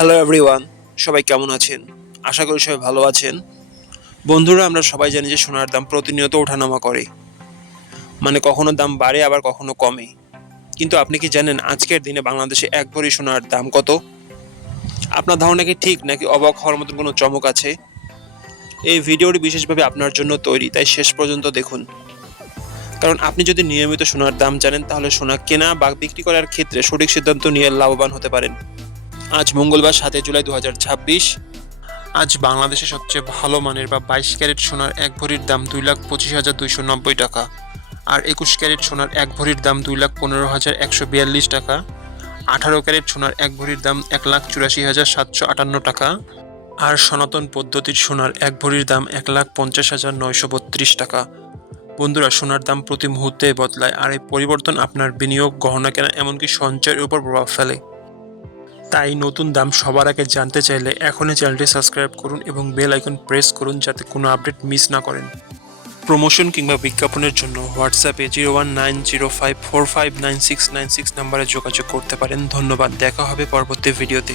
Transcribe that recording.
Hello everyone, সবাই কেমন আছেন? আশা করি সবাই ভালো আছেন। বন্ধুরা, আমরা সবাই জানি যে সোনার দাম প্রতিনিয়ত ওঠানামা করে, মানে কখনো দাম বাড়ে আবার কখনো কমে। কিন্তু আপনি কি জানেন আজকের দিনে বাংলাদেশে এক ভরি সোনার দাম কত? আপনার ধারণা কি ঠিক নাকি অবাক হওয়ার মতন কোনো চমক আছে? এই ভিডিওটি বিশেষভাবে আপনার জন্য তৈরি, তাই শেষ পর্যন্ত দেখুন। কারণ আপনি যদি নিয়মিত সোনার দাম জানেন তাহলে সোনা কেনা বা বিক্রি করার ক্ষেত্রে সঠিক সিদ্ধান্ত নিয়ে লাভবান হতে পারেন। আজ মঙ্গলবার 7 জুলাই 2026। আজ বাংলাদেশে সবচেয়ে ভালো মানের বা 22 ক্যারেট সোনার এক ভরির দাম 2,25,290 টাকা, আর 21 ক্যারেট সোনার এক ভরির দাম 2,15,142 টাকা, 18 ক্যারেট সোনার এক ভরির দাম 1,84,758 টাকা, আর সনাতন পদ্ধতির সোনার এক ভরির দাম 1,50,932 টাকা। বন্ধুরা, সোনার দাম প্রতি মুহূর্তে বদলায়, আর এই পরিবর্তন আপনার বিনিয়োগ, গহনা কেনা, এমনকি সঞ্চয়ের উপর প্রভাব ফেলে। তাই নতুন দাম সবার আগে জানতে চাইলে এখনই চ্যানেলটি সাবস্ক্রাইব করুন এবং বেল আইকন প্রেস করুন যাতে কোনো আপডেট মিস না করেন। প্রমোশন কিংবা বিজ্ঞাপনের জন্য হোয়াটসঅ্যাপে 019054599696 নাম্বারে যোগাযোগ করতে পারেন। ধন্যবাদ, দেখা হবে পরবর্তী ভিডিওতে।